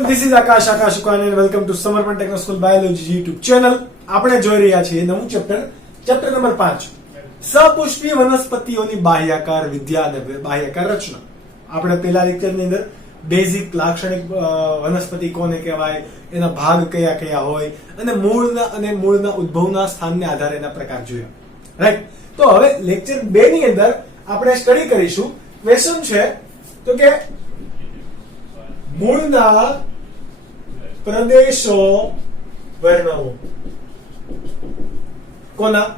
everyone, this is Akash Ukane and welcome to Samarpan Techno School Biology YouTube channel. આપણે જોઈ રહ્યા છીએ નવું ચેપ્ટર નંબર 5 સપુષ્પી વનસ્પતિઓની બાહ્યાકાર વિદ્યા અને બાહ્યાકાર રચના. આપણે પહેલા લેક્ચરની અંદર બેઝિક લાક્ષણિક વનસ્પતિ કોને કહેવાય, એના ભાગ કયા કયા હોય અને મૂળના ઉદ્ભવના સ્થાનને આધારે એના પ્રકાર જોયા, રાઈટ. તો હવે લેક્ચર 2 ની અંદર આપણે સ્ટડી કરીશું. ક્વેશ્ચન છે તો કે મૂળના પ્રદેશો વર્ણવો. કોના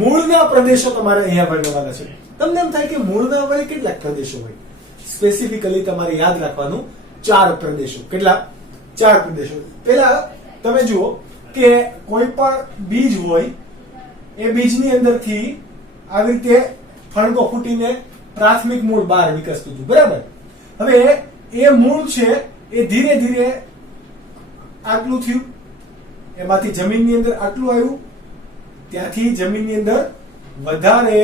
મૂળના પ્રદેશો તમારે અહીંયા વર્ણવવાના છે. તમને એમ થાય કે મૂળના વળી કેટલા પ્રદેશો હોય? સ્પેસિફિકલી તમારે યાદ રાખવાનું 4 પ્રદેશો. કેટલા? 4 પ્રદેશો. પહેલા તમે જુઓ કે કોઈ પણ બીજ હોય, એ બીજની અંદરથી આવી રીતે ફણગો ફૂટીને પ્રાથમિક મૂળ બહાર વિકસતું હતું, બરાબર. હવે એ મૂળ છે એ ધીરે ધીરે આટલું થયું, એમાંથી જમીનની અંદર આટલું આવ્યું, ત્યાંથી જમીનની અંદર વધારે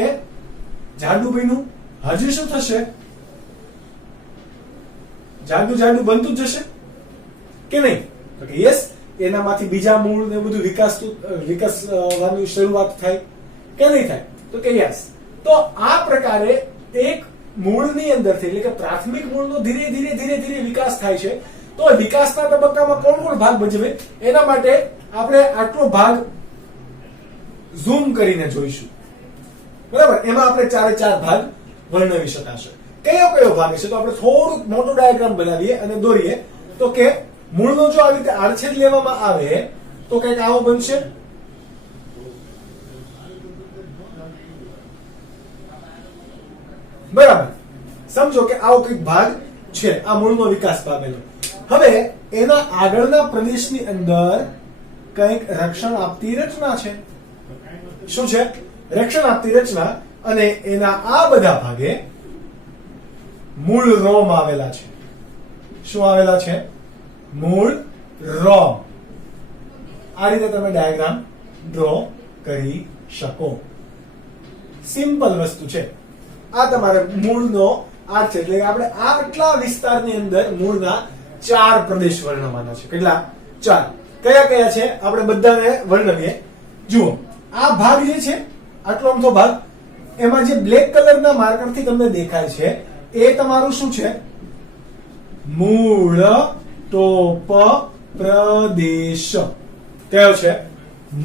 જાડું બન્યું. હજુ શું થશે? જાડું બનતું જ જશે કે નહીં? તો કે યસ, એનામાંથી બીજા મૂળ ને બધું વિકસવાની શરૂઆત થાય કે નહીં થાય? તો કે યસ. તો આ પ્રકારે એક મૂળની અંદરથી એટલે કે પ્રાથમિક મૂળનો ધીરે ધીરે વિકાસ થાય છે. તો વિકાસના તબક્કામાં કોણ ભાગ ભજવે એના માટે આપણે આટલો ભાગ ઝૂમ કરીને જોઈશું, બરાબર. એમાં આપણે 4 ભાગ વર્ણવી શકાશે. કયો ભાગ છે? તો આપણે થોડુંક મોટો ડાયાગ્રામ બનાવીએ અને દોરીએ. તો કે મૂળનો જો આવી રીતે આડછેદ લેવામાં આવે તો કંઈક આવો બનશે. બરાબર, સમજો કે આવો કંઈક ભાગ છે, આ મૂળનો વિકાસ પામેલો. હવે એના આગળના પ્રદેશની અંદર કંઈક રક્ષણ આપતી રચના છે. શું છે? રક્ષણ આપતી રચના. અને એના આ બધા ભાગે મૂળ રોમ આવેલા છે. શું આવેલા છે? મૂળ રોમ. આ રીતે તમે ડાયાગ્રામ ડ્રો કરી શકો. સિમ્પલ વસ્તુ છે. આ તમારે મૂળનો આ છે, એટલે આપણે આટલા વિસ્તારની અંદર મૂળના 4 પ્રદેશ વર્ણવવાના છે. કેટલા? 4. કયા છે આપણે બધાને વર્ણવીએ. જુઓ, આ ભાગ જે છે, આટલો અમથો ભાગ, એમાં જે બ્લેક કલરના માર્કરથી તમને દેખાય છે એ તમારું શું છે? મૂળ ટોપ પ્રદેશ. કયો છે?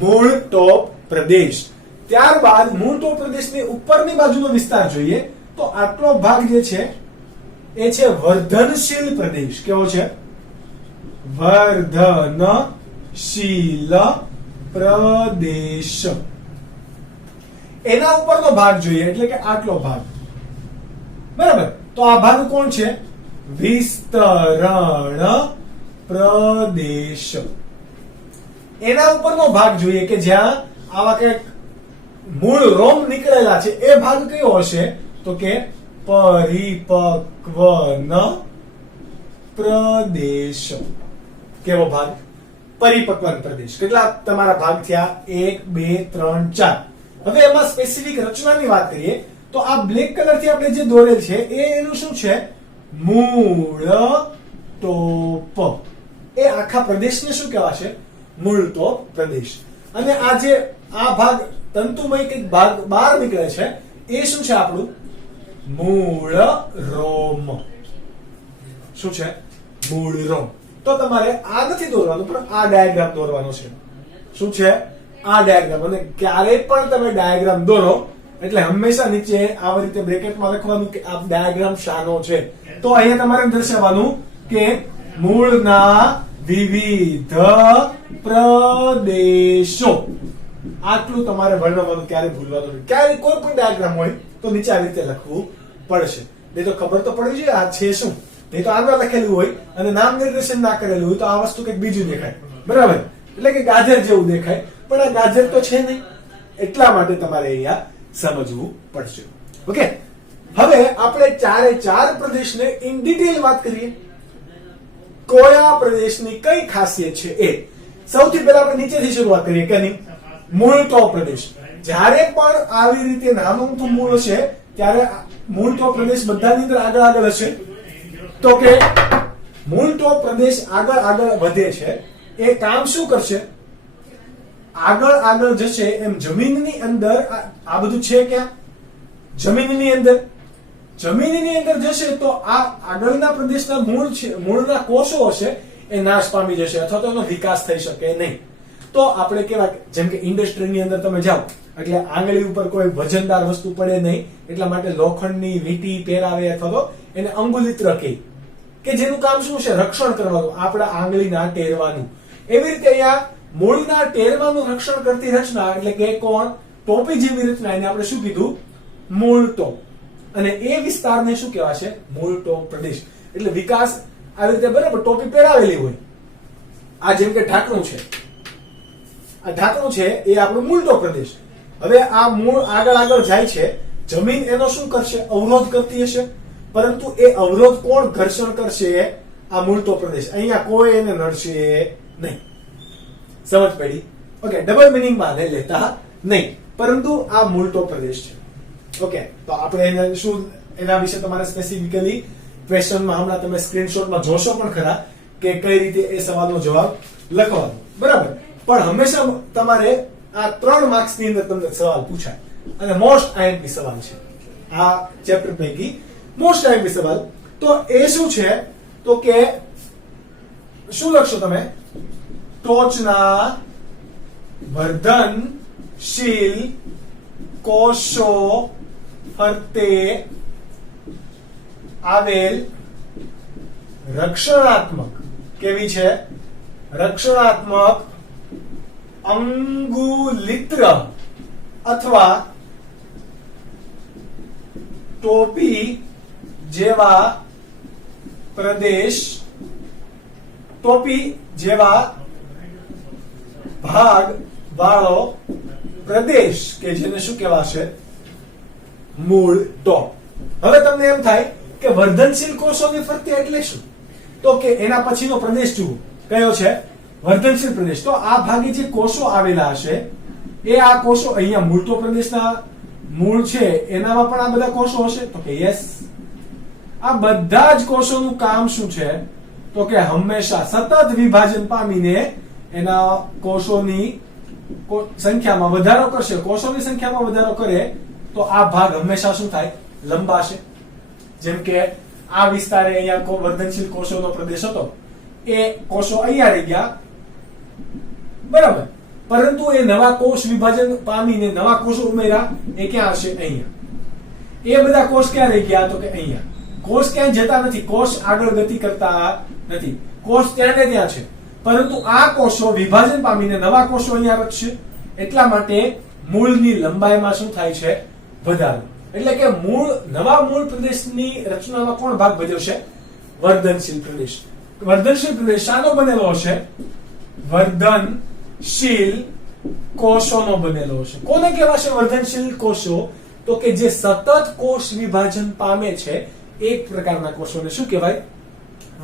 મૂળ ટોપ પ્રદેશ. ત્યારબાદ મૂળ ટોપ પ્રદેશની ઉપરની બાજુનો વિસ્તાર જોઈએ તો આટલો ભાગ જે છે એ છે વર્ધનશીલ પ્રદેશ. કેવો છે? વર્ધનશીલ પ્રદેશ. એના ઉપરનો ભાગ જોઈએ એટલે કે આટલો ભાગ, બરાબર. તો આ ભાગ કોણ છે? વિસ્તરણ પ્રદેશ. એના ઉપરનો ભાગ જોઈએ કે જ્યાં આવા કે મૂળ રોમ નીકળેલા છે, એ ભાગ કયો હશે? તો કે પરિપક્વન પ્રદેશ. કેવો ભાગ? પરિપક્વન પ્રદેશ. કેટલા તમારા ભાગ થયા? 1 2 3 4. હવે એમાં સ્પેસિફિક રચનાની વાત કરીએ તો આ બ્લેક કલર થી આપણે જે દોરેલ છે એ એનું શું છે? મૂળ ટોપ. એ આખા પ્રદેશને શું કહેવાશે? મૂળ ટોપ પ્રદેશ. અને આ જે આ ભાગ તંતુમય કંઈક ભાગ બહાર નીકળે છે એ શું છે? આપણું મૂળ રોમ. શું છે? મૂળ રોમ. તો તમારે આ નથી દોરવાનું, પણ આ ડાયાગ્રામ દોરવાનો છે. શું છે? આ ડાયાગ્રામ. અને ક્યારેય પણ તમે ડાયાગ્રામ દોરો એટલે હંમેશા નીચે આવી રીતે બ્રેકેટમાં લખવાનું કે આ ડાયાગ્રામ શાનો છે. તો અહીંયા તમારે દર્શાવવાનું કે મૂળના વિવિધ પ્રદેશો. આટલું તમારે વર્ણવવાનું. ક્યારે ભૂલવાનું નહીં. ક્યારે કોઈ પણ ડાયાગ્રામ હોય તો નીચે આવી રીતે લખવું પડશે. નહીં તો ખબર તો પડવી જોઈએ આ છે શું. નહીં તો આગળ લખેલું હોય અને નામ નિર્દેશન ના કરેલું હોય તો આ વસ્તુ કંઈક બીજું દેખાય, બરાબર. એટલે કે ગાજર જેવું દેખાય, પણ આ ગાજર તો છે નહીં. એટલા માટે તમારે અહીંયા સમજવું પડશે. ઓકે, હવે આપણે 4 પ્રદેશને ઇન ડિટેલ વાત કરીએ. કયા પ્રદેશની કઈ ખાસિયત છે એ સૌથી પહેલા આપણે નીચેથી શરૂઆત કરીએ કે નહીં? મૂળ ટોપ પ્રદેશ. જ્યારે પણ આવી રીતે નાનું મૂળ હશે ત્યારે મૂળ ટોપ પ્રદેશ બધાની અંદર આગળ હશે. તો કે મૂળ ટોપ પ્રદેશ આગળ આગળ વધે છે એ કામ શું કરશે? આગળ આગળ જશે એમ જમીનની અંદર આ બધું છે ક્યાં? જમીનની અંદર. જમીનની અંદર જશે તો આ આગળના પ્રદેશના મૂળના કોષો હશે એ નાશ પામી જશે અથવા તો એનો વિકાસ થઈ શકે નહીં. તો આપણે કેવા, જેમ કે ઇન્ડસ્ટ્રીની અંદર તમે જાઓ એટલે આંગળી ઉપર કોઈ વજનદાર વસ્તુ પડે નહીં એટલા માટે લોખંડની વીંટી પહેરાવે અથવા તો એને અંગુલિત્ર કહે કે જેનું કામ શું છે? રક્ષણ કરવાનું, આપણા આંગળીના ટેરવાનું. એવી રીતે અહીંયા મૂળના ટેરવાનું રક્ષણ કરતી રચના એટલે કે કોણ? ટોપી જેવી રચના, એને આપણે શું કીધું? મૂળ ટોપ. અને એ વિસ્તારને શું કહેવાશે? મૂળ ટોપ પ્રદેશ. એટલે વિકાસ આવી રીતે બરાબર ટોપી પહેરાવેલી હોય. આ જેમ કે ઢાંકણું છે, આ ઢાંકણું છે એ આપણું મૂળ ટોપ પ્રદેશ. હવે આ મૂળ આગળ આગળ જાય છે, જમીન એનો શું કરશે? અવરોધ કરતી હશે, પરંતુ એ અવરોધ કોણ ઘર્ષણ કરશે? આ મૂળ ટોપ પ્રદેશ. અહીંયા કોઈ એને નડશે નહીં. સમજ પડી? ઓકે, ડબલ મિનિંગ માં લેતા નહીં, પરંતુ આ મૂળ ટોપ પ્રદેશ છે. ઓકે, તો આપણે એને શું, એના વિશે તમારે સ્પેસિફિકલી ક્વેશ્ચનમાં હમણાં તમે સ્ક્રીનશોટમાં જોશો પણ ખરા કે કઈ રીતે એ સવાલનો જવાબ લખવાનો. બરાબર, પણ હંમેશા તમારે આ 3 માર્ક્સની અંદર તમને સવાલ પૂછાય અને મોસ્ટ આઈએમપી સવાલ છે આ ચેપ્ટર પૈકી. મોસ્ટ આઈએમપી સવાલ તો એ શું છે? તો કે શું લખશો તમે? ટોચના વર્ધનશીલ કોષો ફરતે આવેલ રક્ષણાત્મક, કેવી છે? રક્ષણાત્મક અંગુલિત્ર અથવા ટોપી જેવા પ્રદેશ, ટોપી જેવા ભાગ વાળો પ્રદેશ કે જેને શું કહેવાશે? મૂળ ટોપ. હવે તમને એમ થાય કે વર્ધનશીલ કોષોની ફરતે એટલે શું? તો કે એના પછીનો પ્રદેશ જુઓ, કયો છે? વર્ધનશીલ પ્રદેશ. તો આ ભાગે જે કોષો આવેલા હશે એ આ કોષો અહીંયા મૂળ ટોપ પ્રદેશના મૂળ છે એનામાં પણ આ બધા કોષો હશે? તો કે યસ. આ બધા જ કોષોનું કામ શું છે? તો કે હંમેશા સતત વિભાજન પામીને એના કોષોની સંખ્યામાં વધારો કરશે. કોષોની સંખ્યામાં વધારો કરે તો આ ભાગ હંમેશા શું થાય? લંબાશે. જેમ કે આ વિસ્તારે અહીંયા વર્ધનશીલ કોષોનો પ્રદેશ હતો, એ કોષો અહીંયા રહી ગયા, બરાબર, પરંતુ એ નવા કોષ વિભાજન પામીને નવા કોષો ઉમેર્યા, એ ક્યાં હશે? અહીંયા. એ બધા કોષ ક્યાં રહી ગયા? તો કે અહીંયા. કોષ ક્યાંય જતા નથી, કોષ આગળ ગતિ કરતા નથી, કોષ ત્યાં ને ત્યાં છે, પરંતુ આ કોષો વિભાજન પામીને નવા કોષો અહીંયા રચશે. એટલા માટે મૂળની લંબાઈમાં શું થાય છે? વધારો. એટલે કે નવા મૂળ પ્રદેશની રચનામાં કોણ ભાગ ભજવશે? વર્ધનશીલ પ્રદેશ. વર્ધનશીલ પ્રદેશ શાનો બનેલો હશે? વર્ધનશીલ કોષોનો બનેલો હશે. કોને કહેવાશે વર્ધનશીલ કોષો? તો કે જે સતત કોષ વિભાજન પામે છે એક પ્રકારના કોષોને શું કહેવાય?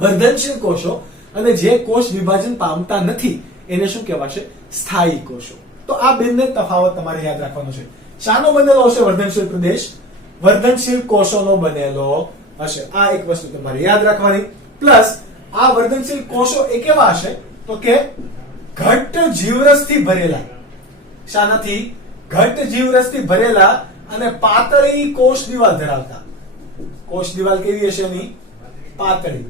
વર્ધનશીલ કોષો. અને જે કોષ વિભાજન પામતા નથી એને શું કહેવાશે? સ્થાયી કોષો. તો આ બંને તફાવત તમારે યાદ રાખવાનો છે. શાનો બનેલો હશે વર્ધનશીલ પ્રદેશ? વર્ધનશીલ કોષોનો બનેલો હશે. આ એક વસ્તુ તમારે યાદ રાખવાની. પ્લસ આ વર્ધનશીલ કોષો એ કેવા હશે? તો કે ઘટ્ટ જીવરસથી ભરેલા. શાનાથી? ઘટ્ટ જીવરસથી ભરેલા અને પાતળી કોષ દિવાલ ધરાવતા. કોષ દિવાલ કેવી હશે એની? પાતળી.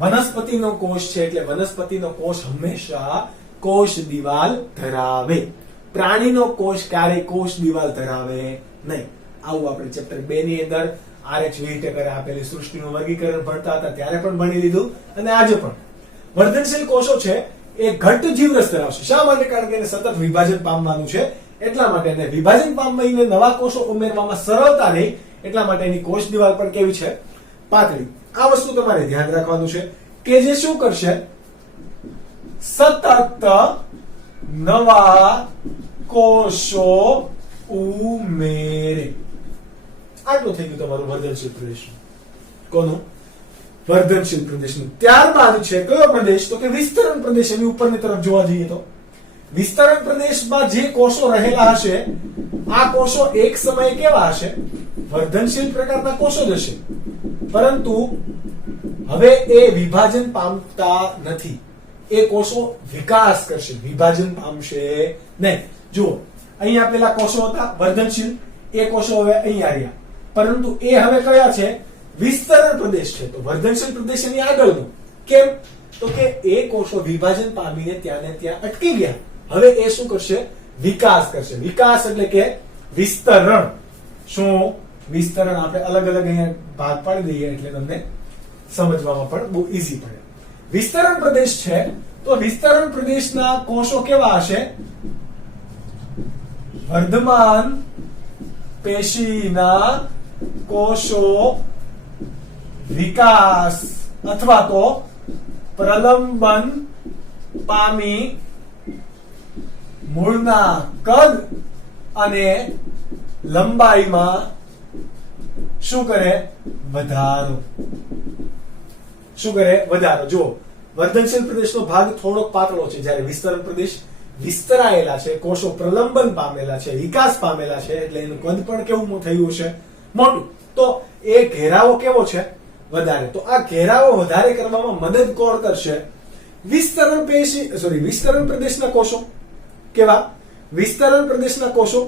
વનસ્પતિનો કોષ છે એટલે વનસ્પતિનો કોષ હંમેશા કોષ દિવાલ ધરાવે. પ્રાણીનો કોષ ક્યારે કોષ દિવાલ ધરાવે નહીં. આવું આપણે ચેપ્ટર 2 ની અંદર RH વિટેકરે આપેલી સૃષ્ટિનું વર્ગીકરણ ભણતા હતા ત્યારે પણ ભણી લીધું અને આજે પણ. વર્ધનશીલ કોષો છે એ ઘટ્ટ જીવરસ ધરાવશે. શા માટે? કારણ કે એને સતત વિભાજન પામવાનું છે, એટલા માટે. એને વિભાજન પામીને નવા કોષો ઉમેરવામાં સરળતા રહે એટલા માટે એની કોષ દિવાલ પણ કેવી છે? પાતળી. આ વસ્તુ તમારે ધ્યાન રાખવાનું છે કે જે શું કરશે? સતત નવા કોષો ઉમેરે. આટલું થઈ ગયું તમારું વર્ધનશીલ પ્રદેશ. કોનું? વર્ધનશીલ પ્રદેશનું. ત્યારબાદ છે કયો પ્રદેશ? તો કે વિસ્તરણ પ્રદેશ. એની ઉપરની તરફ જોવા જઈએ તો વિસ્તરણ પ્રદેશમાં જે કોષો રહેલા હશે આ કોષો એક સમયે કેવા હશે? વર્ધનશીલ પ્રકારના કોષો જ હશે, પરંતુ હવે એ વિભાજન પામતા નથી, એ કોષો વિકાસ કરશે, વિભાજન પામશે નહીં. જુઓ, અહીંયા પેલા કોષો હતા વર્ધનશીલ, એ કોષો હવે અહીંયા રહ્યા, પરંતુ એ હવે કયા છે? વિસ્તરણ પ્રદેશ છે. તો વર્ધનશીલ પ્રદેશ એની આગળનો. કેમ? તો કે એ કોષો વિભાજન પામીને ત્યાં ને ત્યાં અટકી ગયા. હવે એ શું કરશે? વિકાસ કરશે. વિકાસ એટલે કે વિસ્તરણ. શું વિસ્તરણ? આપણે અલગ અલગ અહીંયા ભાગ પાડી દઈએ એટલે તમને સમજવામાં પણ બહુ ઈઝી પડે. વિસ્તરણ પ્રદેશ છે, તો વિસ્તરણ પ્રદેશના કોષો કેવા હશે? વર્ધમાન પેશીના કોષો વિકાસ અથવા તો પ્રલંબન પામી મૂળના કદ અને લંબાઈમાં શું કરે? વધારો. શું કરે? વધારો. જુઓ, વર્ધનશીલ પ્રદેશનો ભાગ થોડોક પાતળો છે, જ્યારે વિસ્તરણ પ્રદેશ વિસ્તરાયેલા છે, કોષો પ્રલંબન પામેલા છે, વિકાસ પામેલા છે, એટલે એનું કદ પણ કેવું થયું છે? મોટું. તો એ ઘેરાવો કેવો છે? વધારે. તો આ ઘેરાવો વધારે કરવામાં મદદ કોણ કરશે? વિસ્તરણ વિસ્તરણ પ્રદેશના કોષો. કેવા? વિસ્તરણ પ્રદેશના કોષો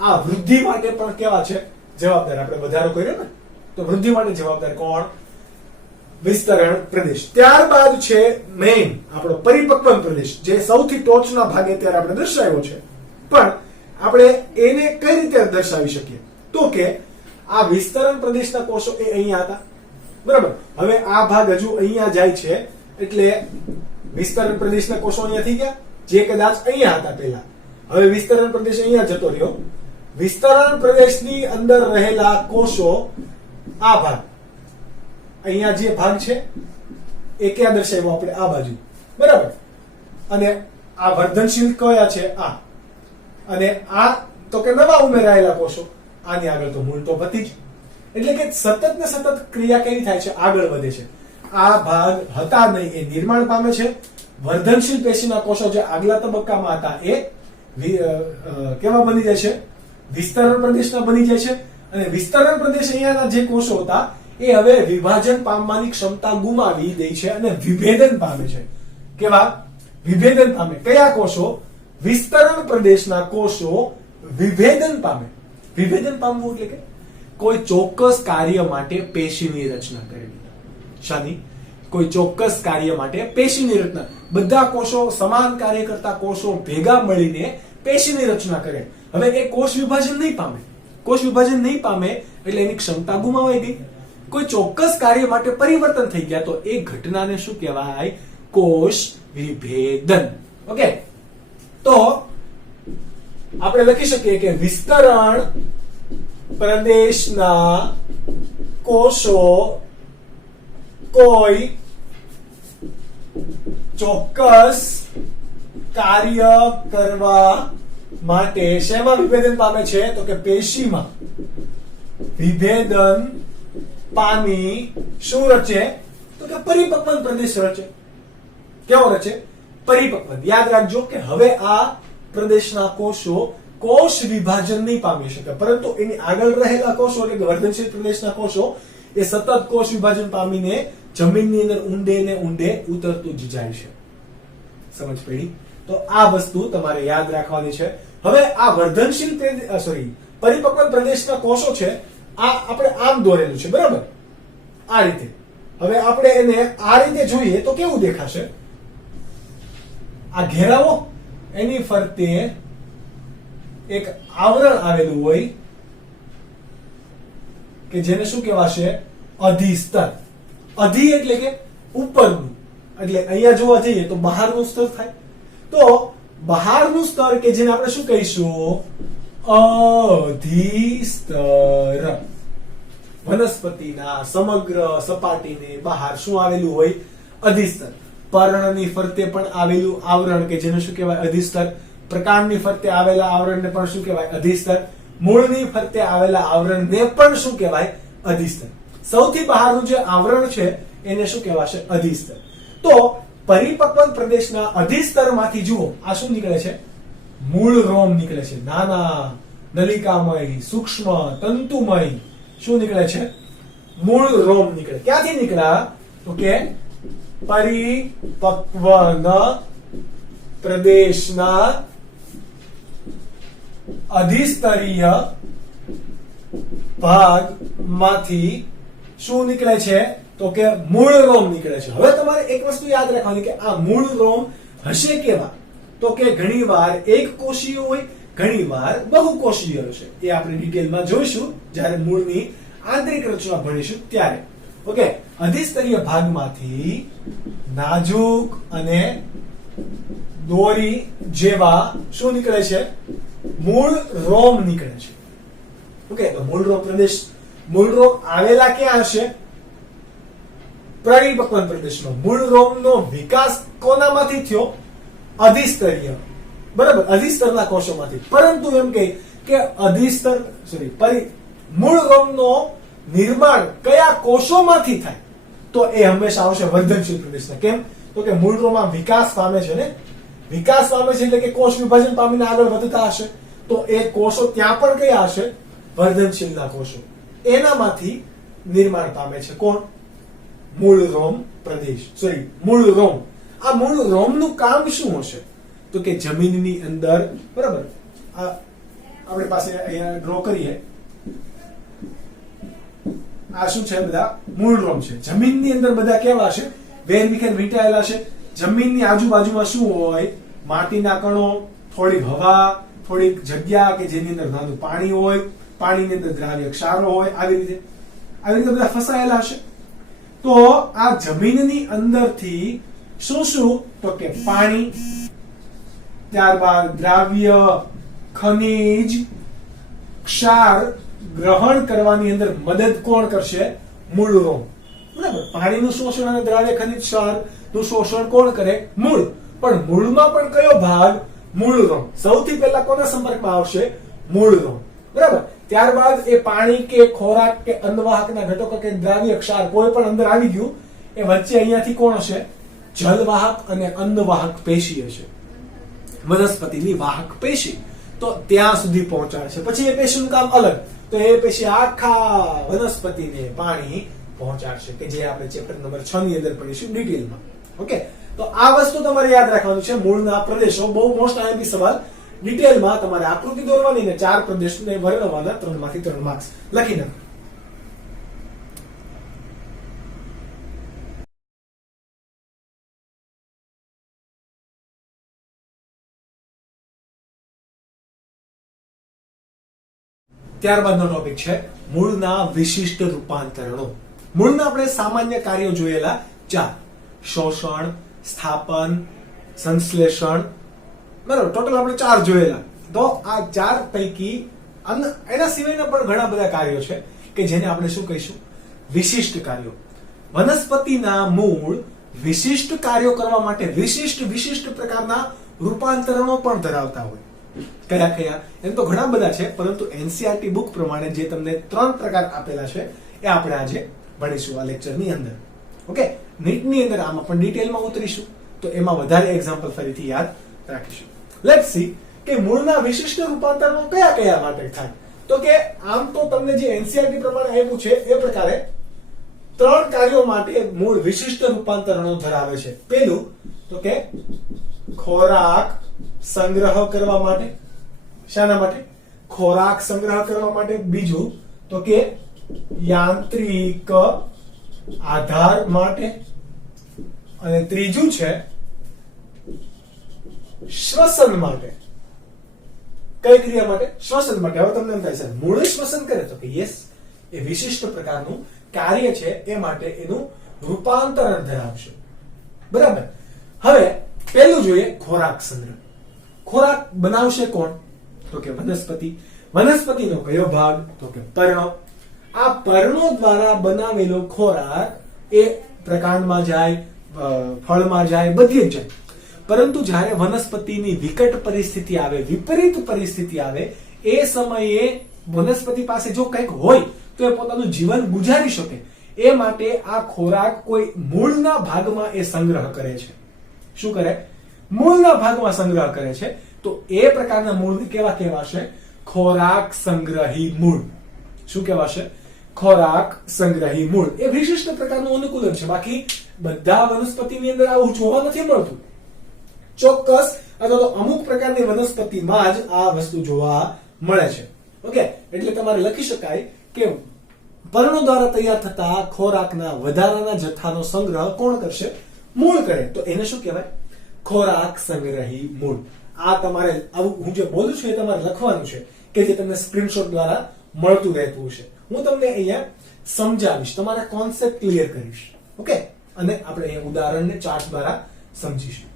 આ વૃદ્ધિ માટે પણ કેવા છે? જવાબદાર. આપણે વધારો કર્યો ને, તો વૃદ્ધિ માટે જવાબદાર કોણ? વિસ્તરણ પ્રદેશ. ત્યારબાદ છે મેઇન આપણો પરિપક્વન પ્રદેશ, જે સૌથી ટોચના ભાગે અત્યારે આપણે દર્શાવ્યો છે. પણ આપણે એને કઈ રીતે દર્શાવી શકીએ? તો કે આ વિસ્તરણ પ્રદેશના કોષો એ અહીંયા હતા, બરાબર. હવે આ ભાગ હજુ અહીંયા જાય છે, એટલે વિસ્તરણ પ્રદેશના કોષો અહીંયા થઈ ગયા, જે કદાચ અહીંયા હતા પહેલા. હવે વિસ્તરણ પ્રદેશ અહીંયા જતો રહ્યો. વિસ્તરણ પ્રદેશની અંદર રહેલા કોષો, આ ભાગ અહીંયા જે ભાગ છે એ ક્યાં દર્શાવ્યો આપણે? આ બાજુ, બરાબર. અને આ વર્ધનશીલ કયા છે? આ. અને આ તો કે નવા ઉમેરાયેલા કોષો. આની આગળ તો મૂળ તો હતી જ. એટલે કે સતત ને સતત ક્રિયા કેવી થાય છે? આગળ વધે છે. આ ભાગ હતા નહીં, એ નિર્માણ પામે છે. વર્ધનશીલ પેશીના કોષો જે આગલા તબક્કામાં હતા એ કેવા બની જાય છે? વિસ્તરણ પ્રદેશના બની જાય છે. અને વિસ્તરણ પ્રદેશ અહીંયાના જે કોષો હતા એ હવે વિભાજન પામવાની ક્ષમતા ગુમાવી દે છે અને વિભેદન પામે છે. કેવા? વિભેદન પામે. કયા કોષો? વિસ્તરણ પ્રદેશના કોષો વિભેદન પામે. વિભેદન પામવું એટલે કે કોઈ ચોક્કસ કાર્ય માટે પેશીની રચના કરવી. શાની? કોઈ ચોક્કસ કાર્ય માટે પેશીની રચના. બધા કોષો સમાન કાર્ય કરતા કોષો ભેગા મળીને પેશીની રચના કરે. હવે એ કોષ વિભાજન નહીં પામે. કોષ વિભાજન નહીં પામે એટલે એની ક્ષમતા ગુમાવાઈ ગઈ. કોઈ ચોક્કસ કાર્ય માટે પરિવર્તન થઈ ગયા, તો એ ઘટનાને શું કહેવાય? કોષ વિભેદન. ઓકે, તો આપણે લખી શકીએ કે વિસ્તરણ પ્રદેશના કોષો કોઈ ચોક્કસ કાર્ય કરવા માટે શેમાં વિભેદન પામે છે? તો કે પેશીમાં વિભેદન પામી શું રચે? તો કે પરિપક્વન પ્રદેશ રચે. કેવો રચે? પરિપક્વન. યાદ રાખજો કે હવે આ પ્રદેશના કોષો કોષ વિભાજન નહીં પામી શકે, પરંતુ એની આગળ રહેલા કોષો એટલે કે વર્ધનશીલ પ્રદેશના કોષો એ સતત કોષ વિભાજન પામીને જમીનની અંદર ઊંડે ને ઊંડે ઉતરતું જ જાય છે. સમજ પડી? તો આ વસ્તુ તમારે યાદ રાખવાની છે. હવે આ વર્ધનશીલ પરિપક્વન પ્રદેશના કોષો છે, આ આપણે આમ દોરેલું છે, બરાબર? આ રીતે. હવે આપણે એને આ રીતે જોઈએ તો કેવું દેખાશે? આ ઘેરાવો, એની ફરતે એક આવરણ આવેલું હોય કે જેને શું કહેવાશે? અધિસ્તર. અધિ એટલે કે ઉપરનું. એટલે અહીંયા જોવા જઈએ તો બહારનું સ્તર થાય. તો બહારનું સ્તર કે જેને આપણે શું કહીશું? અધિસ્તર. વનસ્પતિના સમગ્ર સપાટીને બહાર શું આવેલું હોય? અધિસ્તર. પર્ણની ફરતે પણ આવેલું આવરણ કે જેને શું કહેવાય? અધિસ્તર. પ્રકાંડની ફરતે આવેલા આવરણને પણ શું કહેવાય? અધિસ્તર. મૂળની ફરતે આવેલા આવરણને પણ શું કહેવાય? અધિસ્તર. સૌથી બહારનું જે આવરણ છે એને શું કહેવાશે? અધિસ્તર. તો પરિપક્વન પ્રદેશના અધિસ્તરમાંથી જુઓ આ શું નીકળે છે? મૂળ રોમ નીકળે છે. નાના નલિકામય સૂક્ષ્મ તંતુમય શું નીકળે છે? મૂળ રોમ નીકળે. ક્યાંથી નીકળ્યા? તો કે પરિપક્વન પ્રદેશના અધિસ્તરીય ભાગમાંથી શું નીકળે છે તો કે મૂળ રોમ નીકળે છે. હવે તમારે એક વસ્તુ યાદ રાખવાની કે આ મૂળ રોમ હશે કેવા તો કે ઘણીવાર એક કોષીય હોય, ઘણીવાર બહુકોષીય હશે. એ આપણે ડિટેલમાં જોઈશું જ્યારે મૂળની આંતરિક રચના ભણીશું ત્યારે. ઓકે, અધિસ્તરીય ભાગમાંથી નાજુક અને દોરી જેવા શું નીકળે છે મૂળ રોમ નીકળે છે. ઓકે, તો મૂળ રોમ પ્રદેશ, મૂળ રોમ આવેલા ક્યાં હશે પરિપક્વન પ્રદેશમાં. મૂળ રોમનો વિકાસ કોનામાંથી થયો અધિસ્તરીય, બરાબર, અધિસ્તરના કોષોમાંથી. પરંતુ એમ કે અધિસ્તર મૂળ રોમનો નિર્માણ કયા કોષોમાંથી થાય તો એ હંમેશા આવશે વર્ધનશીલ પ્રદેશના. કેમ તો કે મૂળ રોમમાં વિકાસ પામે છે ને, વિકાસ પામે છે એટલે કે કોષ વિભાજન પામીને આગળ વધતા હશે તો એ કોષો ત્યાં પણ કયા હશે વર્ધનશીલના કોષો. એનામાંથી નિર્માણ પામે છે કોણ મૂળ રોમ પ્રદેશ, મૂળ રોમ. આ મૂળ રોમનું કામ શું હશે તો કે જમીનની અંદર, બરાબર, આપણી પાસે અહીંયા ડ્રો કરીએ, આ શું છે બધા મૂળ રોમ છે. જમીનની અંદર બધા કેવા હશે વેરવિખેર વીંટાયેલા છે. જમીનની આજુબાજુમાં શું હોય માટીના કણો, થોડીક હવા, થોડીક જગ્યા કે જેની અંદર નાનું પાણી હોય, પાણીની અંદર દ્રાવ્ય ક્ષારો હોય, આવી રીતે બધા ફસાયેલા હશે. તો આ જમીનની અંદરથી શું શું તો કે પાણી, ત્યારબાદ દ્રાવ્ય, ખનિજ, ક્ષાર ગ્રહણ કરવાની અંદર મદદ કોણ કરશે મૂળ રોમ. બરાબર, પાણીનું શોષણ અને દ્રાવ્ય ખનિજ ક્ષારનું શોષણ કોણ કરે મૂળ. પણ મૂળમાં પણ કયો ભાગ મૂળ રોમ. સૌથી પહેલા કોના સંપર્કમાં આવશે મૂળ રોમ. બરાબર, ત્યારબાદ એ પાણી કે ખોરાક કે અન્નવાહકના ઘટકો કે દ્રાવ્ય ક્ષાર કોઈ પણ અંદર આવી ગયું એ વચ્ચે અહીંયાથી કોણ હશે જલવાહક અને અન્નવાહક પેશી હશે, વનસ્પતિની વાહક પેશી. તો ત્યાં સુધી પહોંચાડશે. પછી એ પેશીનું કામ અલગ, તો એ પેશી આખા વનસ્પતિને પાણી પહોંચાડશે કે જે આપણે ચેપ્ટર નંબર 6 ની અંદર પઢીશું ડિટેલમાં. ઓકે, તો આ વસ્તુ તમારે યાદ રાખવાનું છે. મૂળના પ્રદેશો બહુ મોસ્ટ આઈએમપી સવાલ ડિટેલમાં તમારે આકૃતિ દોરવાની ને 4 પ્રદેશને વર્ણવવાના 3 માંથી 3 માર્ક્સ લખી નાખો. ત્યારબાદનો ટોપિક છે મૂળના વિશિષ્ટ રૂપાંતરણો. મૂળના આપણે સામાન્ય કાર્યો જોયેલા 4: શોષણ, સ્થાપન, સંશ્લેષણ, બરાબર, ટોટલ આપણે 4 જોયેલા. તો આ 4 પૈકી એના સિવાયના પણ ઘણા બધા કાર્યો છે કે જેને આપણે શું કહીશું વિશિષ્ટ કાર્યો. વનસ્પતિના મૂળ વિશિષ્ટ કાર્યો કરવા માટે વિશિષ્ટ પ્રકારના રૂપાંતરણો પણ ધરાવતા હોય. કયા કયા એમ તો ઘણા બધા છે, પરંતુ એનસીઆરટી બુક પ્રમાણે જે તમને 3 પ્રકાર આપેલા છે એ આપણે આજે ભણીશું આ લેક્ચરની અંદર. ઓકે, નીટની અંદર આમાં પણ ડિટેલમાં ઉતરીશું તો એમાં વધારે એક્ઝામ્પલ ફરીથી યાદ રાખીશું. લેટ્સ સી કે મૂળના વિશિષ્ટ રૂપાંતરણો કયા કયા માટે થાય. તો કે આમ તો તમને જે એનસીઆરટી પ્રમાણે આપ્યું છે એ પ્રકારે 3 કાર્યો માટે મૂળ વિશિષ્ટ રૂપાંતરણો ધરાવે છે. પહેલું તો કે ખોરાક સંગ્રહ કરવા માટે. શાના માટે? ખોરાક સંગ્રહ કરવા માટે. બીજું તો કે યાંત્રિક આધાર માટે. અને ત્રીજું છે શ્વસન માટે. કઈ ક્રિયા માટે? શ્વસન માટે. હવે તમને એમ થાય છે મૂળ શ્વસન કરે તો કે યસ, એ વિશિષ્ટ પ્રકારનું કાર્ય છે એ માટે એનું રૂપાંતરણ ધરાવશે. બરાબર. હવે પહેલું જોઈએ ખોરાક સંગ્રહ. ખોરાક બનાવશે કોણ? તો કે વનસ્પતિ. વનસ્પતિનો કયો ભાગ? તો કે પર્ણો. આ પર્ણો દ્વારા બનાવેલો ખોરાક એ પ્રકાંડમાં જાય, ફળમાં જાય, બધે જ જાય. પરંતુ જ્યારે વનસ્પતિની વિકટ પરિસ્થિતિ આવે, વિપરીત પરિસ્થિતિ આવે, એ સમયે વનસ્પતિ પાસે જો કંઈક હોય તો એ પોતાનું જીવન ગુજારી શકે. એ માટે આ ખોરાક કોઈ મૂળના ભાગમાં એ સંગ્રહ કરે છે. શું કરે? મૂળના ભાગમાં સંગ્રહ કરે છે. તો એ પ્રકારના મૂળ કેવા કહેવાશે? ખોરાક સંગ્રહી મૂળ. શું કહેવાશે? ખોરાક સંગ્રહી મૂળ એ વિશિષ્ટ પ્રકારનું અનુકૂલન છે. બાકી બધા વનસ્પતિની અંદર આવું જોવા નથી મળતું. ચોક્કસ અથવા તો અમુક પ્રકારની વનસ્પતિમાં જ આ વસ્તુ જોવા મળે છે. ઓકે, એટલે તમારે લખી શકાય કે પર્ણો દ્વારા તૈયાર થતા ખોરાકના વધારાના જથ્થાનો સંગ્રહ કોણ કરશે? મૂળ કરે. તો એને શું કહેવાય? ખોરાક સંગ્રહી મૂળ. આ તમારે આવું હું જે બોલું છું એ તમારે લખવાનું છે કે જે તમને સ્ક્રીનશોટ દ્વારા મળતું રહેતું છે. હું તમને અહીંયા સમજાવીશ, તમારા કોન્સેપ્ટ ક્લિયર કરીશ. ઓકે, અને આપણે અહીંયા ઉદાહરણને ચાર્ટ દ્વારા સમજીશું.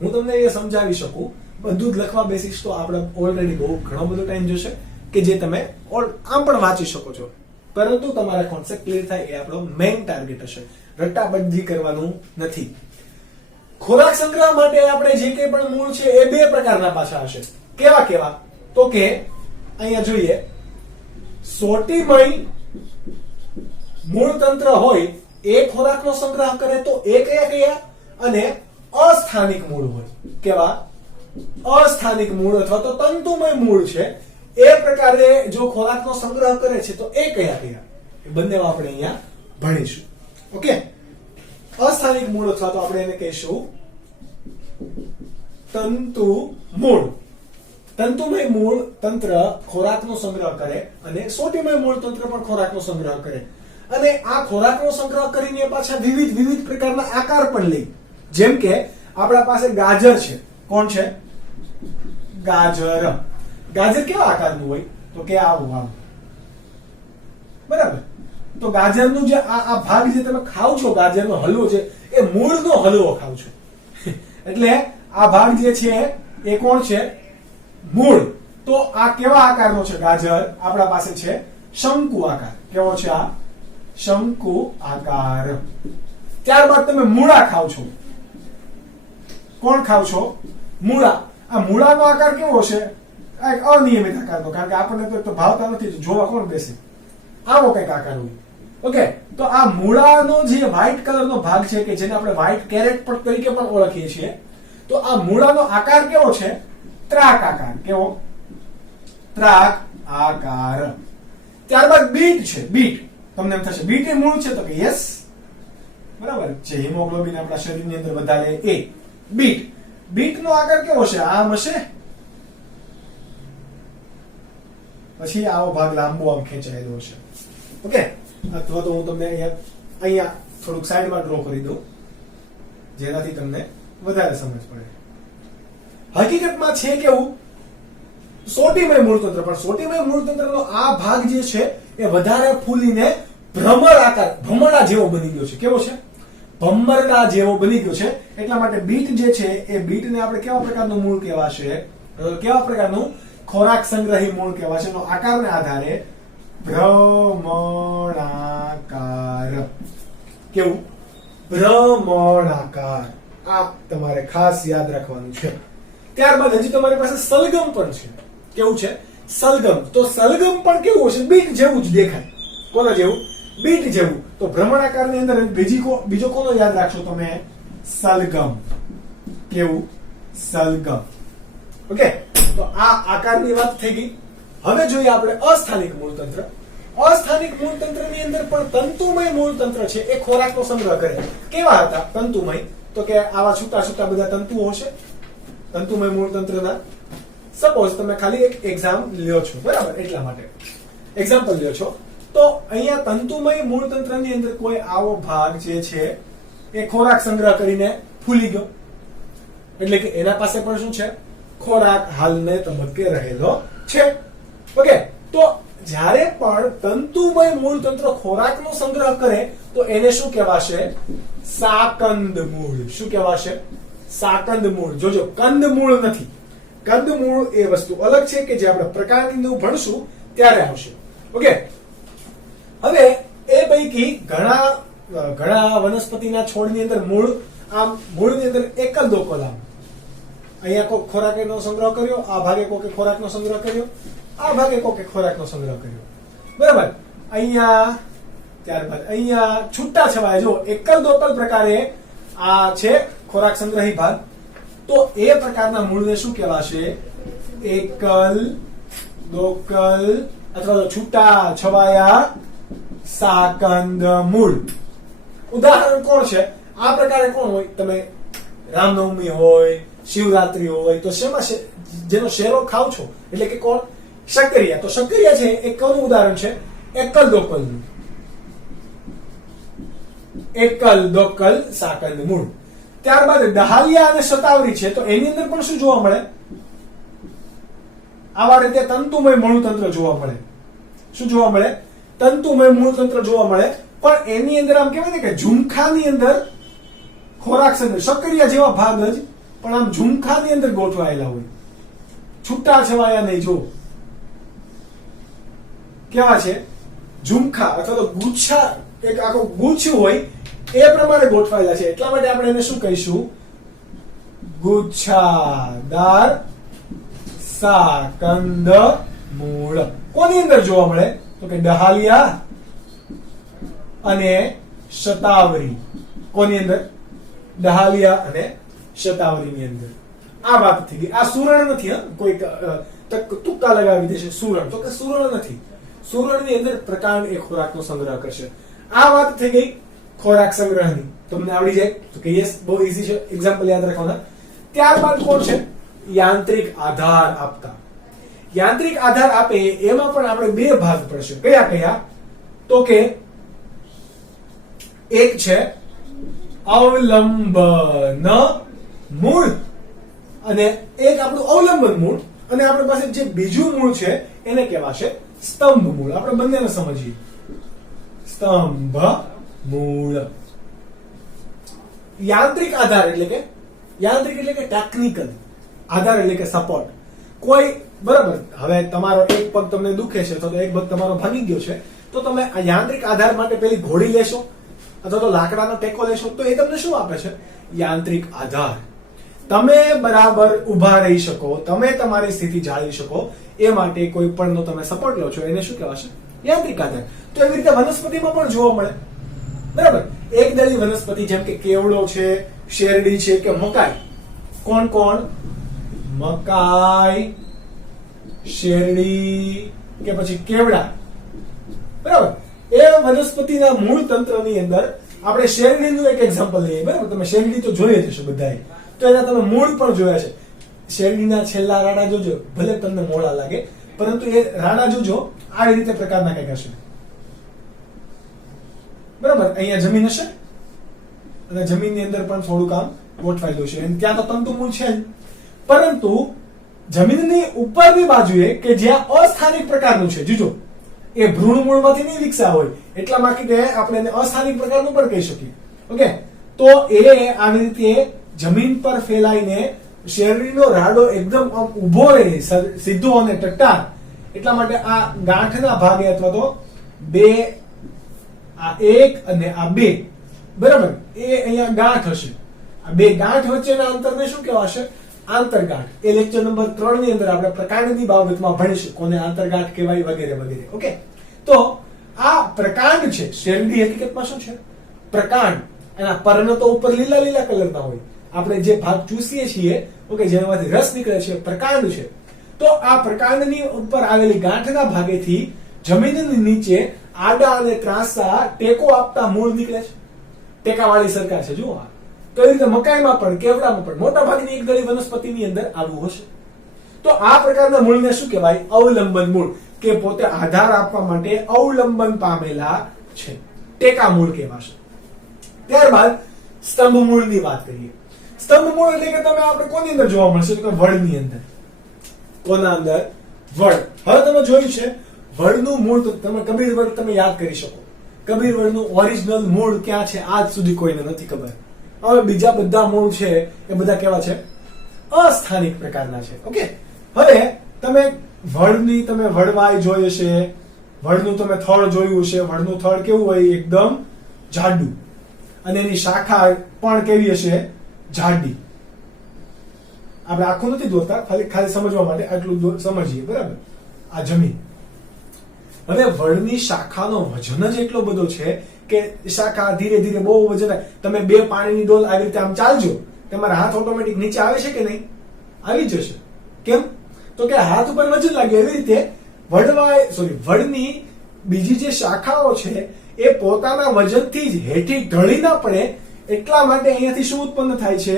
હું તમને એ સમજાવી શકું, બધું જ લખવા બેસીશ તો આપણે ઓલરેડી બહુ ઘણો બધો ટાઈમ જશે કે જે તમે આમ પણ વાંચી શકો છો, પરંતુ તમારા કોન્સેપ્ટ ક્લિયર થાય એ આપણો મેઇન ટાર્ગેટ હશે. રટ્ટાબંધી કરવાનું નથી. ખોરાક સંગ્રહ માટે આપણે જે કંઈ પણ મૂળ છે એ બે પ્રકારના પાછા હશે. કેવા કેવા? તો કે અહીંયા જોઈએ, સોટીમય મૂળ તંત્ર હોય એ ખોરાકનો સંગ્રહ કરે તો એ કયા કયા? અને અસ્થાનિક મૂળ હોય. કેવા? અસ્થાનિક મૂળ અથવા તો તંતુમય મૂળ છે એ પ્રકારે જો ખોરાકનો સંગ્રહ કરે છે તો એ કયા કયા? એ બંને આપણે અહીંયા ભણીશું. ઓકે, અસ્થાનિક મૂળ અથવા તો આપણે એને કહીશું તંતુ મૂળ. તંતુમય મૂળ તંત્ર ખોરાકનો સંગ્રહ કરે અને સોટીમય મૂળ તંત્ર પણ ખોરાકનો સંગ્રહ કરે. અને આ ખોરાકનો સંગ્રહ કરીને પાછા વિવિધ પ્રકારના આકાર પણ લે. જેમ કે આપણા પાસે ગાજર છે. કોણ છે? ગાજર. ગાજર કેવા આકારનું હોય? તો કે આવું. બરાબર. તો ગાજરનું જે આ ભાગ જે તમે ખાવ છો, ગાજરનો હલવો છે, એ મૂળનો હલવો ખાવ છો. એટલે આ ભાગ જે છે એ કોણ છે? મૂળ. તો આ કેવા આકારનો છે ગાજર? આપણા પાસે છે શંકુ આકાર. કેવો છે આ? શંકુ આકાર. ત્યારબાદ તમે મૂળા ખાવ છો. કોણ ખાવ છો? મૂળા. આ મૂળાનો આકાર કેવો છે? અનિયમિત આકારનો, કારણ કે આપણને તો ભાવતા નથી, જોવા કોણ બેસે? આવો કઈક આકાર હોય. ઓકે, તો આ મૂળાનો જે વ્હાઈટ કલરનો ભાગ છે કે જેને આપણે વ્હાઈટ કેરેટ પણ તરીકે પણ ઓળખીએ છીએ, તો આ મૂળાનો આકાર કેવો છે? ત્રાક આકાર. કેવો? ત્રાક આકાર. ત્યારબાદ બીટ છે. બીટ. તમને એમ થશે બીટ એ મૂળ છે, તો કે યસ, બરાબર છે. હિમોગ્લોબિન આપણા શરીરની અંદર વધારે એ બીટ. બીટનો આકાર કેવો છે? આમ હશે, પછી આવો ભાગ લાંબો આમ ખેંચાયેલો છે. ઓકે, અથવા તો હું તમને અહીંયા થોડુંક સાઈડમાં ડ્રો કરી દઉં જેનાથી તમને વધારે સમજ પડે. હકીકતમાં છે કેવું? સોટીમય મૂળતંત્ર. પણ સોટીમય મૂળતંત્રનો આ ભાગ જે છે એ વધારે ફૂલીને ભ્રમર આકાર, ભમરડા જેવો બની ગયો છે. કેવો છે? ભમરડા જેવો બની ગયો છે. એટલા માટે બીટ જે છે એ બીટને આપણે કેવા પ્રકારનું મૂળ કહેવાશે? કેવા પ્રકારનું ખોરાક સંગ્રહી મૂળ કહેવાશે? એનો આકારને આધારે ભ્રમણાકાર. કેવું? ભ્રમણાકાર. આ તમારે ખાસ યાદ રાખવાનું છે. ત્યારબાદ હજી તમારી પાસે સલગમ પણ છે. કેવું છે? સલગમ. તો સલગમ પણ કેવું હશે? બીટ જેવું જ દેખાય. કોના જેવું? બીટ જેવું. તો ભ્રમણાકારની અંદર બીજો કોનો યાદ રાખશો તમે? સલગમ. કેવું? સલગમ. ઓકે, તો આ આકારની વાત થઈ ગઈ. હવે જોઈએ આપણે અસ્થાનિક મૂળતંત્ર. અસ્થાનિક મૂળતંત્રની અંદર પણ તંતુમય મૂળતંત્ર છે એ ખોરાકનો સંગ્રહ કરે. કેવા હતા તંતુમય? તો કે આવા છૂટા છૂટા બધા તંતુઓ હશે તંતુમય મૂળતંત્રના. સપોઝ તમે ખાલી એક એક્ઝામ લ્યો છો, બરાબર, એટલા માટે એક્ઝામ્પલ લ્યો છો. તો અહીંયા તંતુમય મૂળતંત્રની અંદર કોઈ આવો ભાગ જે છે એ ખોરાક સંગ્રહ કરીને ફૂલી ગયો, એટલે કે એના પાસે પણ શું છે? ખોરાક હાલને તબક્કે રહેલો છે. ઓકે, તો જ્યારે પણ તંતુમય મૂળતંત્ર ખોરાકનો સંગ્રહ કરે તો એને શું કહેવાશે? સાકંદ મૂળ. શું કહેવાશે? સાકંદ મૂળ. જોજો, કંદ મૂળ નથી. કંદ મૂળ એ વસ્તુ અલગ છે કે જે આપણે પ્રકારનું ભણશું ત્યારે આવશે. ઓકે, હવે એ પૈકી ઘણા વનસ્પતિના છોડની અંદર મૂળ, આમ મૂળની અંદર એકલ દોકલ આમ અહીંયા કોઈ ખોરાકનો સંગ્રહ કર્યો, આ ભાગે કોઈ ખોરાકનો સંગ્રહ કર્યો, આ ભાગે કોઈ ખોરાકનો સંગ્રહ કર્યો, બરાબર. અહીંયા ત્યારબાદ અહીંયા છૂટા છવાયા જો એકલ દોકલ પ્રકારે આ છે ખોરાક સંગ્રહી ભાગ. તો એ પ્રકારના મૂળને શું કહેવાશે? એકલ દોકલ અથવા તો છૂટા છવાયા સાકંદ મૂળ. ઉદાહરણ કોણ છે આ પ્રકારે? કોણ હોય? તમે રામનવમી હોય, શિવરાત્રી હોય તો શેમાં જેનો શેરો ખાવ છો એટલે કે કોણ? શક્કરિયા. તો શક્કરિયા છે એ કોનું ઉદાહરણ છે? એકલ દોકલનું. એકલ દોકલ સાકંદ મૂળ. ત્યારબાદ દહાલિયા અને શતાવરી છે તો એની અંદર પણ શું જોવા મળે? આવા રીતે તંતુમય મૂળતંત્ર જોવા મળે. શું જોવા મળે? તંતુમય મૂળતંત્ર જોવા મળે. પણ એની અંદર આમ કહેવાય ને કે ઝુમખાની અંદર ખોરાક સંગ્રહ, શક્કરિયા જેવા ભાગ જ પણ આમ ઝુમખાની અંદર ગોઠવાયેલા હોય, છૂટા છવાયા નહીં. જો કેવા છે? ઝુમખા અથવા તો ગુચ્છા, એક આખો ગુચ્છ હોય એ પ્રમાણે ગોઠવાયેલા છે. એટલા માટે આપણે એને શું કહીશું? ગુચ્છાદાર સાકંદ મૂળ. કોની અંદર જોવા મળે? તો કે ડહાલિયા અને શતાવરી. કોની અંદર? ડહાલિયા અને શતાવરીની અંદર. આ વાત થઈ ગઈ. આ સુરણ નથી, હા, કોઈ તુક્કા લગાવી દેશે સુરણ, તો કે સુરણ નથી. સુરણની અંદર પ્રકાંડ એ ખોરાકનો સંગ્રહ કરશે. આ વાત થઈ ગઈ ખોરાક સંગ્રહની. તમને આવડી જાય તો કે યસ, બહુ ઈઝી છે, એક્ઝામ્પલ યાદ રાખવાના. ત્યારબાદ કોણ છે? યાંત્રિક આધાર આપતા. યાંત્રિક આધાર આપે એમાં પણ આપણે બે ભાગ પડશે. કયા કયા? તો કે એક છે અવલંબન મૂળ અને એક આપણું અવલંબન મૂળ, અને આપણી પાસે જે બીજું મૂળ છે એને કહેવાશે સ્તંભ મૂળ. આપણે બંનેને સમજીએ. સ્તંભ મૂળ. યાંત્રિક આધાર એટલે કે ટેકનિકલ આધાર એટલે કે સપોર્ટ. કોઈ બરાબર, હવે તમારો એક પગ તમને દુખે છે તો એક પગ તમારો ભાગી ગયો છે તો તમે આ યાંત્રિક આધાર માટે પેલી ઘોડી લેશો અથવા તો લાકડાનો ટેકો લેશો તો એ તમને શું આપે છે? યાંત્રિક આધાર. તમે બરાબર ઉભા રહી શકો, તમે તમારી સ્થિતિ જાળવી શકો એ માટે કોઈ પણનો તમે સપોર્ટ લો છો એને શું કહેવાશે? યાંત્રિક આધાર. તો એવી રીતે વનસ્પતિમાં પણ જોવા મળે. બરાબર, એકદળી વનસ્પતિ જેમ કે કેવડો છે, શેરડી છે કે મકાઈ. કોણ કોણ? મકાઈ, શેરડી કે પછી કેવડા. બરાબર, એ વનસ્પતિના મૂળ તંત્રની અંદર આપણે શેરડીનું એક એક્ઝામ્પલ લઈએ. બરાબર, તમે શેરડી તો જોઈએ જ હશે બધાએ, તો એના તમે મૂળ પણ જોયા છે. શેરડીના છેલ્લા રાડા જોજો, ભલે તમને મોડા લાગે પરંતુ એ રાડા જોજો આવી રીતે પ્રકારના કંઈક હશે. બરાબર, અહીંયા જમીન હશે અને જમીનની અંદર પણ થોડું કામ ગોઠવાયેલું છે. ત્યાં તો તંતુ મૂળ છે જ, પરંતુ જમીનની ઉપરની બાજુએ કે જ્યાં અસ્થાનિક પ્રકારનું છે, જોજો એ ભ્રૂણ મૂળમાંથી નહીં વિકસ્યા હોય એટલા માટે આપણે એને અસ્થાનિક પ્રકારનું પણ કહી શકીએ. ઓકે, તો એ આવી રીતે જમીન પર ફેલાઈને શેરડીનો રાડો એકદમ ઉભો રહે, સીધો અને ટટ્ટાર. એટલા માટે આ ગાંઠના ભાગે અથવા તો બે, આ એક અને આ બે, બરાબર, એ અહીંયા ગાંઠ હશે. આ બે ગાંઠ વચ્ચેના અંતરને શું કહેવાશે? આંતરગાંઠ. એ લેક્ચર નંબર 3 ની અંદર આપણે પ્રકાંડની બાબતમાં ભણીશું, કોને આંતરગાંઠ કહેવાય વગેરે વગેરે. ઓકે, તો આ પ્રકાંડ છે. શેરડી હકીકતમાં શું છે? પ્રકાંડ. એના પર્ણ તો ઉપર લીલા લીલા કલરના હોય. આપણે જે ભાગ ચૂસીએ છીએ, ઓકે, જેનામાંથી રસ નીકળે છે, પ્રકાંડ છે. તો આ પ્રકાંડની ઉપર આવેલી ગાંઠના ભાગેથી જમીનની નીચે આડા અને ત્રાંસા ટેકો આપતા મૂળ નીકળે છે. ટેકાવાળી સરકાર છે. જુઓ, તો એ રીતે મકાઈમાં પણ, કેવડામાં પણ, મોટા ભાગની એકદળી વનસ્પતિની અંદર આવું હશે. તો આ પ્રકારના મૂળને શું કહેવાય? અવલંબન મૂળ, કે પોતે આધાર આપવા માટે અવલંબન પામેલા છે, ટેકા મૂળ કહેવાશે. ત્યારબાદ સ્તંભ મૂળની વાત કરીએ. સ્તંભ મૂળ એટલે કે તમે આપણે કોની અંદર જોવા મળશે? તો વડની અંદર. કોના અંદર? વડ. હવે તમે જોયું છે વડનું મૂળ, તો તમે કબીર વડ તમે યાદ કરી શકો. કબીર વડનું ઓરિજિનલ મૂળ ક્યાં છે આજ સુધી કોઈને નથી ખબર. હવે બીજા બધા મૂળ છે એ બધા કેવા છે? અસ્થાનિક પ્રકારના છે. ઓકે, હવે તમે વડની તમે વડવાઈ જોઈ હશે, વડનું તમે થડ જોયું હશે. વડનું થડ કેવું હોય? એકદમ જાડું, અને એની શાખા પણ કેવી હશે? જાડી. આપણે આખું નથી દોરતા, ખાલી સમજવા માટે આટલું સમજીએ. બરાબર, આ જમીન. હવે વડની શાખાનો વજન જ એટલો બધો છે કે શાખા ધીરે ધીરે બહુ વજન. તમે બે પાણીની ડોલ આવી રીતે આમ ચાલજો, તમારા હાથ ઓટોમેટિક નીચે આવે છે કે નહીં? આવી જશે. કેમ? તો કે હાથ ઉપર વજન લાગે. એવી રીતે વડની બીજી જે શાખાઓ છે એ પોતાના વજનથી જ હેઠી ઢળી ના પડે એટલા માટે અહીંયાથી શું ઉત્પન્ન થાય છે?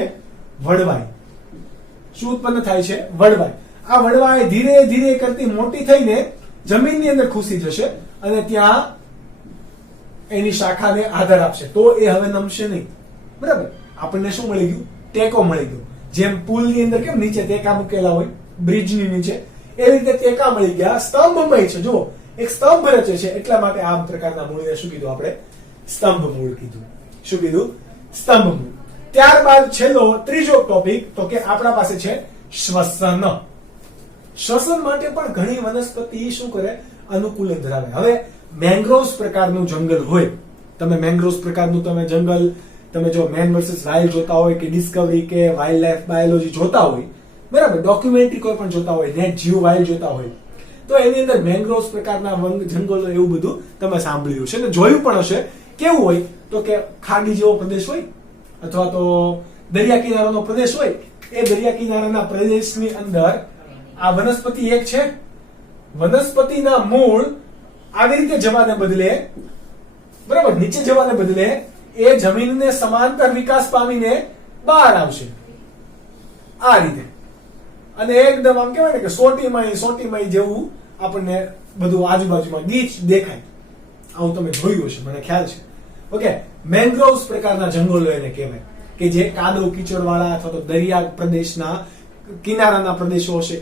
વળવાઈ. શું ઉત્પન્ન થાય છે? વળવાઈ. આ વળવાઈ ધીરે ધીરે કરતી મોટી થઈને જમીનની અંદર ઘૂસી જશે અને ત્યાં એની શાખાને આધાર આપશે, તો એ હવે નમશે નહીં. બરાબર? આપણને શું મળી ગયું? ટેકો મળી ગયો. જેમ પુલની અંદર કેમ નીચે ટેકા મૂકેલા હોય, બ્રિજની નીચે, એ રીતે ટેકા મળી ગયા. સ્તંભમય છે, જુઓ એક સ્તંભ રચે છે, એટલા માટે આ પ્રકારના મૂળને શું કીધું આપણે? સ્તંભ મૂળ કીધું. શું કીધું? સ્તંભ મૂળ. ત્યારબાદ છેલ્લો ત્રીજો ટોપિક તો કે આપણા પાસે છે શ્વસન. શ્વસન માટે પણ ઘણી વનસ્પતિ શું કરે? અનુકૂલન ધરાવે. હવે મેંગ્રોવ્સ પ્રકારનું જંગલ હોય, તમે મેંગ્રોવ્સ પ્રકારનું તમે જંગલ, તમે જો મેન વર્સિસ વાઇલ્ડ જોતા હોય કે ડિસ્કવરી કે વાઇલ્ડ લાઈફ બાયોલોજી જોતા હોય, બરાબર, ડોક્યુમેન્ટરી કોઈ પણ જોતા હોય, નેટ જીઓ વાઇલ્ડ જોતા હોય, તો એની અંદર મેંગ્રોવ્સ પ્રકારના જંગલો એવું બધું તમે સાંભળ્યું છે ને જોયું પણ હશે. કેવું હોય તો કે ખાડી જેવો પ્રદેશ હોય અથવા તો દરિયા કિનારાનો પ્રદેશ હોય, એ દરિયા કિનારાના પ્રદેશની અંદર આ વનસ્પતિ એક છે. વનસ્પતિના મૂળ આવી રીતે જવાને બદલે, બરાબર, નીચે જવાને બદલે એ જમીનને સમાંતર વિકાસ પામીને બહાર આવશે આ રીતે, અને એકદમ આમ કહેવાય ને કે સોટીમય જેવું આપણને બધું આજુબાજુમાં ગીચ દેખાય. આવું તમે જોયું હશે, મને ખ્યાલ છે. ઓકે, મેંગ્રોવ્સ પ્રકારના જંગલો એને કહેવાય કે જે કાદવ કીચડ વાળા અથવા તો દરિયા પ્રદેશના કિનારાના પ્રદેશો હશે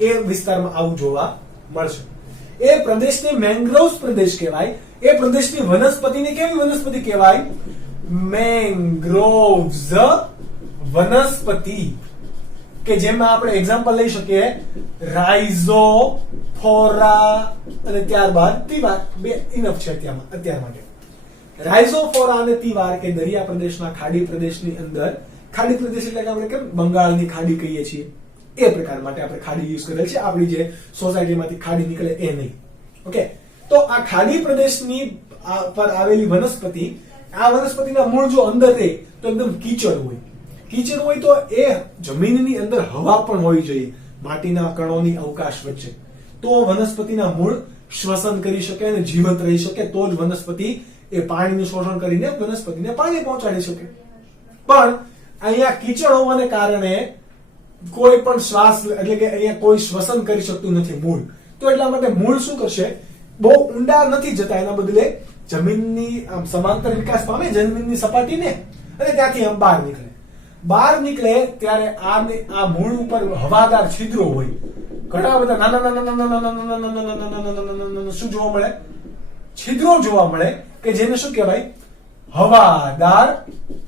એ વિસ્તારમાં આવું જોવા મળશે. એ પ્રદેશને મેંગ્રોવ્સ પ્રદેશ કહેવાય. એ પ્રદેશની વનસ્પતિને કેવી વનસ્પતિ કહેવાય? મેંગ્રોવ્સ વનસ્પતિ. કે જેમાં આપણે એક્ઝામ્પલ લઈ શકીએ રાઇઝોફોરા અને ત્યારબાદ તિવાર. બે ઇનફ છે અત્યાર માટે. રાઇઝોફોરા અને તિવાર કે દરિયા પ્રદેશના ખાડી પ્રદેશની અંદર, ખાડી પ્રદેશ એટલે કે આપણે કેમ બંગાળની ખાડી કહીએ છીએ એ પ્રકાર માટે આપણે ખાડી યુઝ કરેલ છે. આપણી જે સોસાયટીમાંથી ખાડી નીકળે એ નહીં. ઓકે, તો આ ખાડી પ્રદેશની પર આવેલી વનસ્પતિ, આ વનસ્પતિના મૂળ જો અંદર રહે તો એકદમ કીચડ હોય. કીચડ હોય તો એ જમીનની અંદર હવા પણ હોવી જોઈએ, માટીના કણોની અવકાશ વચ્ચે, તો વનસ્પતિના મૂળ શ્વસન કરી શકે અને જીવંત રહી શકે. તો જ વનસ્પતિ એ પાણીનું શોષણ કરીને વનસ્પતિને પાણી પહોંચાડી શકે. પણ અહીંયા કીચડ હોવાને કારણે કોઈ પણ શ્વાસ એટલે કે અહીંયા કોઈ શ્વસન કરી શકતું નથી મૂળ. તો એટલા માટે મૂળ શું કરશે? બહુ ઊંડા નથી જતા, એના બદલે જમીનની આમ સમાંતર વિકાસ પામે જમીનની સપાટીને, અને ત્યાંથી આમ બહાર નીકળે. બહાર નીકળે ત્યારે આ મૂળ ઉપર હવાદાર છિદ્રો હોય, ઘણા બધા નાના શું જોવા મળે? છિદ્રો જોવા મળે કે જેને શું કહેવાય? હવાદાર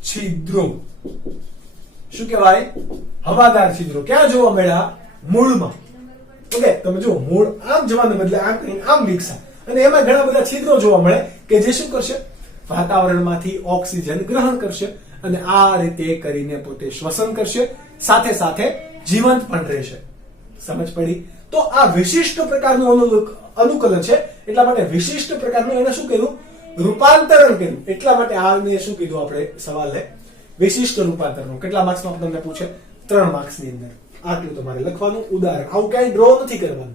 છિદ્રો. શું કહેવાય? હવાદાર છિદ્રો. ક્યાં જોવા મળ્યા? મૂળમાં. ઓકે, તમે જુઓ, મૂળ આમ જવાને બદલે આમ વિકસા અને એમાં ઘણા બધા છિદ્રો જોવા મળે કે જે શું કરશે? વાતાવરણમાંથી ઓક્સિજન ગ્રહણ કરશે અને આ રીતે કરીને પોતે શ્વસન કરશે, સાથે સાથે જીવંત પણ રહેશે. સમજ પડી? તો આ વિશિષ્ટ પ્રકારનું અનુકૂલન છે, એટલા માટે વિશિષ્ટ પ્રકારનું એને શું કીધું? રૂપાંતરણ કર્યું. એટલા માટે આને શું કીધું આપણે સવાલે? વિશિષ્ટ રૂપાંતરણ. કેટલા માર્ક્સમાં તમને પૂછે? 3 માર્ક્સની અંદર. આટલું તમારે લખવાનું. ઉદાહરણ, આવું કઈ ડ્રો નથી કરવાનું,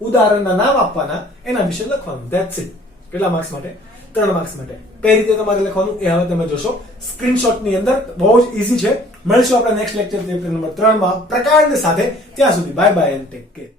ઉદાહરણના નામ આપવાના, એના વિશે લખવાનું. That's it. કેટલા માર્ક્સ માટે? 3 માર્ક્સ માટે. કઈ રીતે તમારે લખવાનું એ હવે તમે જોશો સ્ક્રીનશોટની અંદર. બહુ જ ઈઝી છે. મળીશું આપણે નેક્સ્ટ લેક્ચર ચેપ્ટર નંબર 3 માં પ્રકાંડ સાથે. ત્યાં સુધી bye bye and take care.